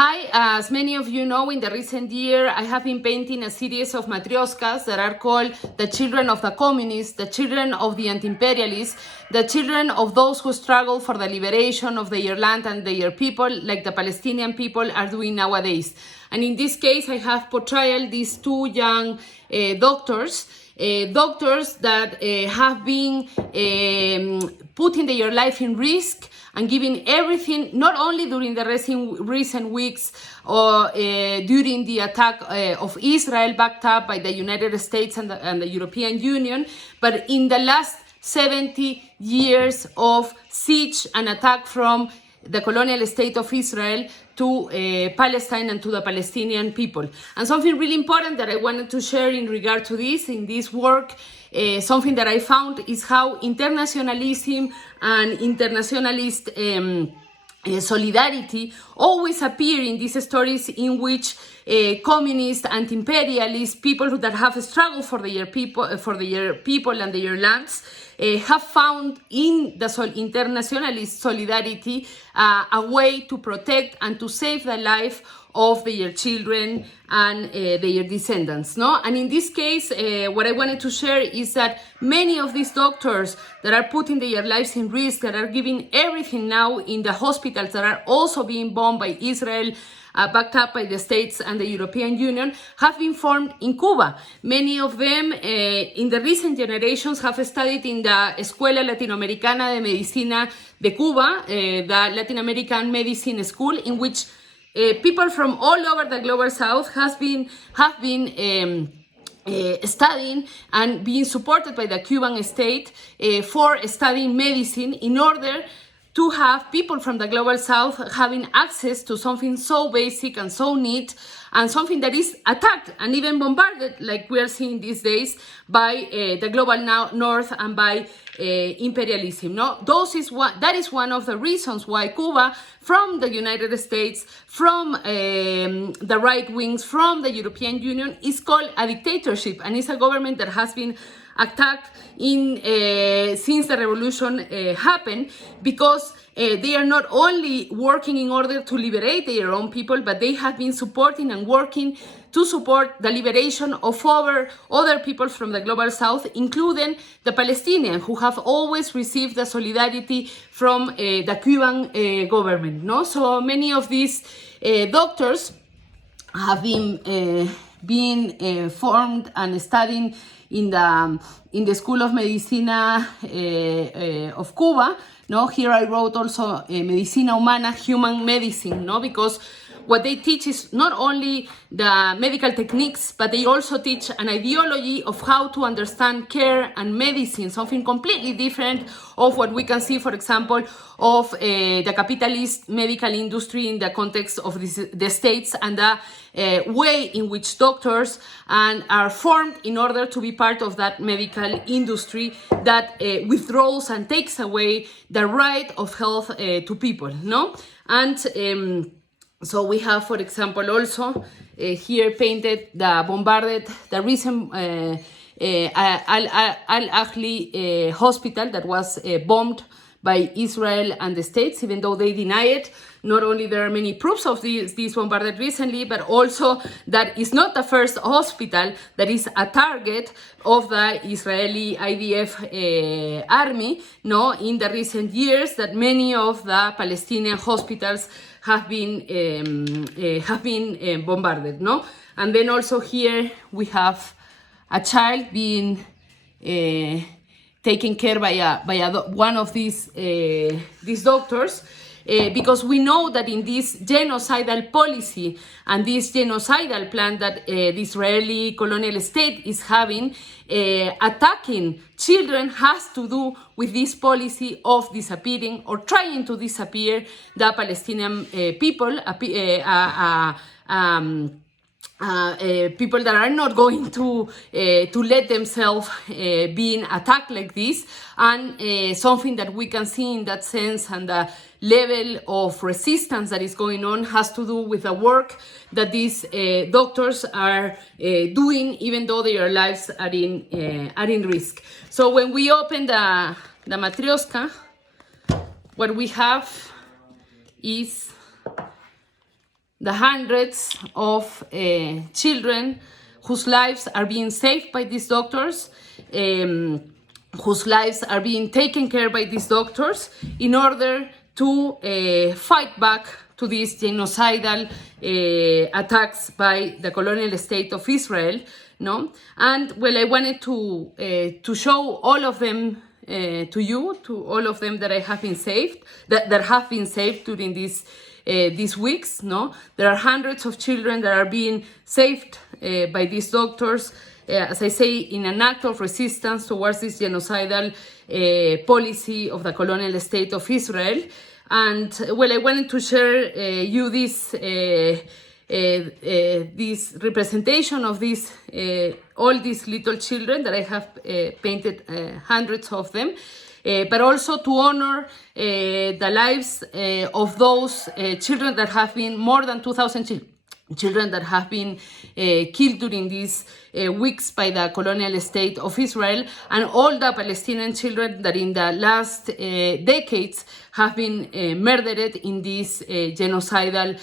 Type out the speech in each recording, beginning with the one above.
Hi, as many of you know, in the recent year, I have been painting a series of matryoshkas that are called the children of the communists, the children of the anti-imperialists, the children of those who struggle for the liberation of their land and their people, like the Palestinian people are doing nowadays. And in this case, I have portrayed these two young doctors that have been putting their life in risk and giving everything, not only during the recent weeks or during the attack of Israel backed up by the United States and the European Union, but in the last 70 years of siege and attack from the colonial state of Israel to Palestine and to the Palestinian people. And something really important that I wanted to share in regard to this, in this work, something that I found is how internationalism and internationalist solidarity always appear in these stories in which communist, anti-imperialist people that have struggled for their people and their lands have found in the internationalist solidarity a way to protect and to save the life of their children and their descendants, no? And in this case, what I wanted to share is that many of these doctors that are putting their lives in risk, that are giving everything now in the hospitals that are also being bombed by Israel, backed up by the States and the European Union, have been formed in Cuba. Many of them in the recent generations have studied in the Escuela Latinoamericana de Medicina de Cuba, the Latin American Medicine School, in which people from all over the global south have been studying and being supported by the Cuban state for studying medicine in order to have people from the global south having access to something so basic and so neat and something that is attacked and even bombarded, like we are seeing these days, by the global north and by imperialism. No, that is one of the reasons why Cuba, from the United States, from the right wings, from the European Union, is called a dictatorship and is a government that has been attacked since the revolution happened, because they are not only working in order to liberate their own people, but they have been supporting and working to support the liberation of other people from the global south, including the Palestinians, who have always received the solidarity from the Cuban government. No, so many of these doctors have been being formed and studying in the School of Medicina of Cuba. No, here I wrote also Medicina Humana, human medicine, no, because what they teach is not only the medical techniques, but they also teach an ideology of how to understand care and medicine, something completely different of what we can see, for example, of the capitalist medical industry in the context of the states and the way in which doctors are formed in order to be part of that medical industry that withdraws and takes away the right of health to people, no? And so we have, for example, also here painted the recent Al-Ahli hospital that was bombed by Israel and the States, even though they deny it. Not only there are many proofs of this bombarded recently, but also that is not the first hospital that is a target of the Israeli IDF army. No, in the recent years, that many of the Palestinian hospitals have been bombarded. No, and then also here we have a child being taken care by one of these doctors. Because we know that in this genocidal policy and this genocidal plan that the Israeli colonial state is having, attacking children has to do with this policy of disappearing or trying to disappear the Palestinian people, people that are not going to let themselves being attacked like this, and something that we can see in that sense and the level of resistance that is going on has to do with the work that these doctors are doing, even though their lives are in risk. So when we open the matryoshka, what we have is the hundreds of children whose lives are being saved by these doctors, whose lives are being taken care by these doctors in order to fight back to these genocidal attacks by the colonial state of Israel, no? And well, I wanted to show all of them to you, to all of them that I have been saved, that have been saved during these weeks, no? There are hundreds of children that are being saved by these doctors, as I say, in an act of resistance towards this genocidal policy of the colonial state of Israel. And well, I wanted to share you this representation of these all these little children that I have painted hundreds of them, but also to honor the lives of those children that have been more than 2,000 children that have been killed during these weeks by the colonial state of Israel, and all the Palestinian children that in the last decades have been murdered in this genocidal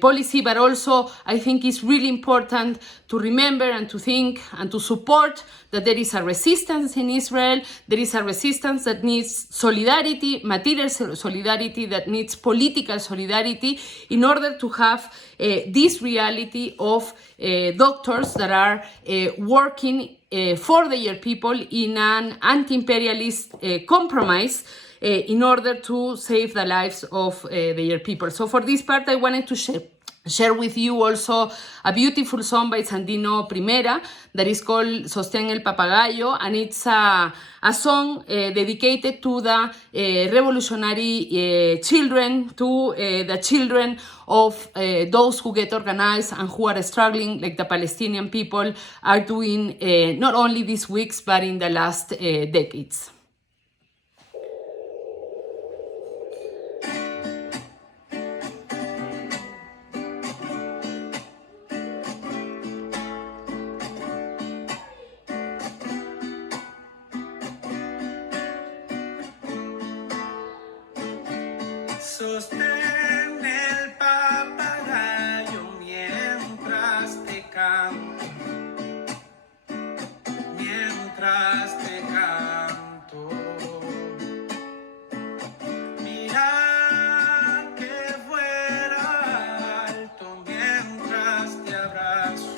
policy. But also, I think it's really important to remember and to think and to support that there is a resistance in Israel. There is a resistance that needs solidarity, material solidarity, that needs political solidarity in order to have this reality of doctors that are working for their people in an anti-imperialist compromise in order to save the lives of their people. So for this part, I wanted to share with you also a beautiful song by Sandino Primera that is called Sostén el Papagayo, and it's a song dedicated to the revolutionary children, to the children of those who get organized and who are struggling, like the Palestinian people are doing not only these weeks but in the last decades. Sostén el papagayo mientras te canto, mientras te canto. Mira que fuera alto mientras te abrazo,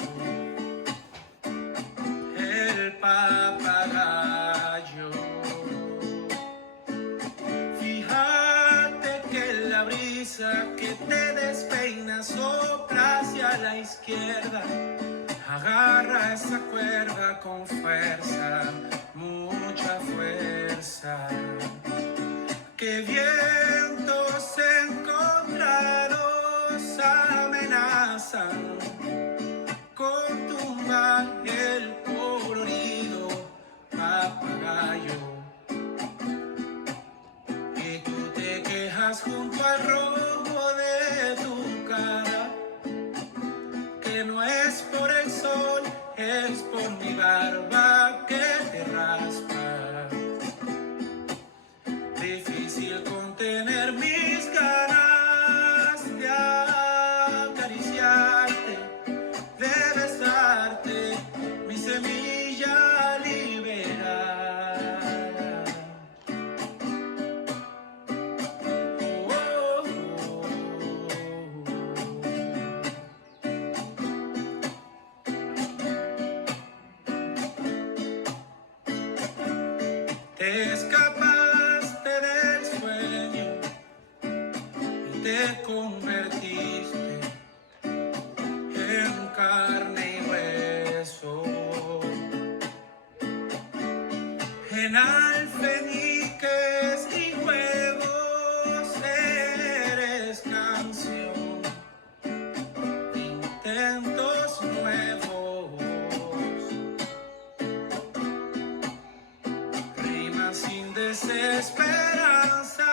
el papagayo. Que te despeina, sopla hacia la izquierda, agarra esa cuerda con fuerza, mucha fuerza. Que vientos encontrados amenazan con tumbar el colorido papagayo. Y tú te quejas junto al rojo de tu cara, que no es por el sol, es por mi barba que te raspa. Difícil contener mis ganas de acariciarte, de besarte, mi semilla liberada. Te escapaste del sueño y te convertiste en carne y hueso, en alfeñiques y juegos eres canción, intentos nuevos. Sin desesperanza,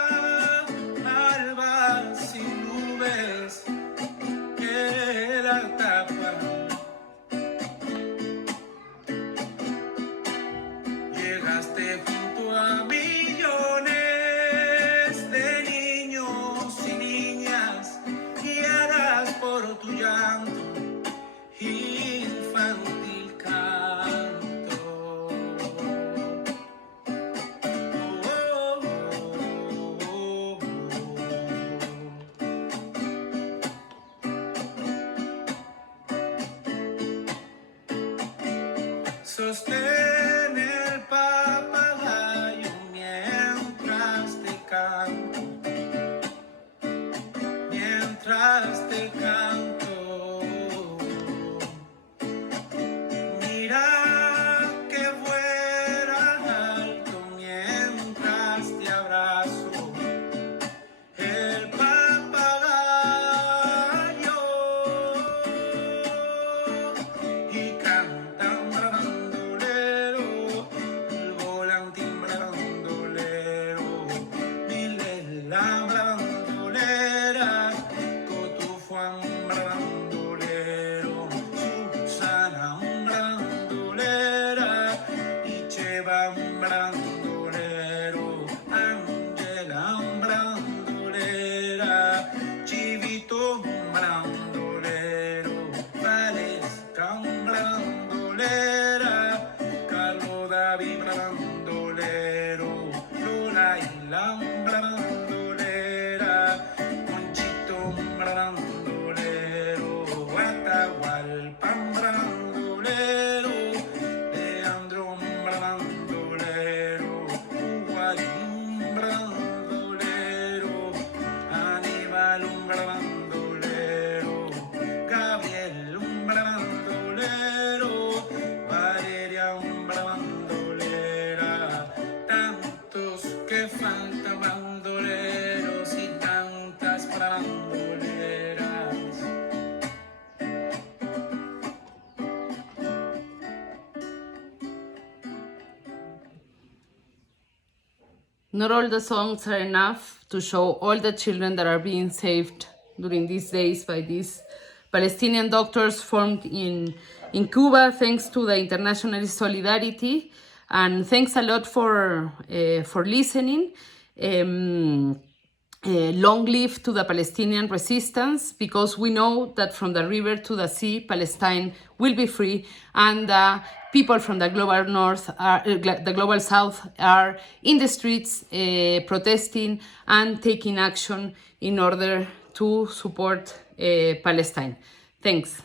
alba sin nube tu llanto, infantil canto. Sostén el papagayo mientras te canto, mientras te canto. Mira que vuelas alto mientras te abrazo. El papagayo y cantan brandolero, el volantín brandolero, Milela brandolera, Cotufuan brandolero, Susana brandolera, y Cheva brandolero, Angela brandolera, Chivito brandolero, Valesca brandolera, Carlo David brandolero, Lola Isla brandolera, Conchito brandolero, Atahualpan brandolero, Leandro brandolero, Guayín brandolero, Aníbal brandolero, Gabriel brandolero, Valeria brandolera, tantos que faltan bandoleros y tantas bandoleras. Not all the songs are enough to show all the children that are being saved during these days by these Palestinian doctors formed in Cuba, thanks to the internationalist solidarity. And thanks a lot for listening. Long live to the Palestinian resistance, because we know that from the river to the sea, Palestine will be free, and people from the global north, the global south, are in the streets protesting and taking action in order to support Palestine. Thanks.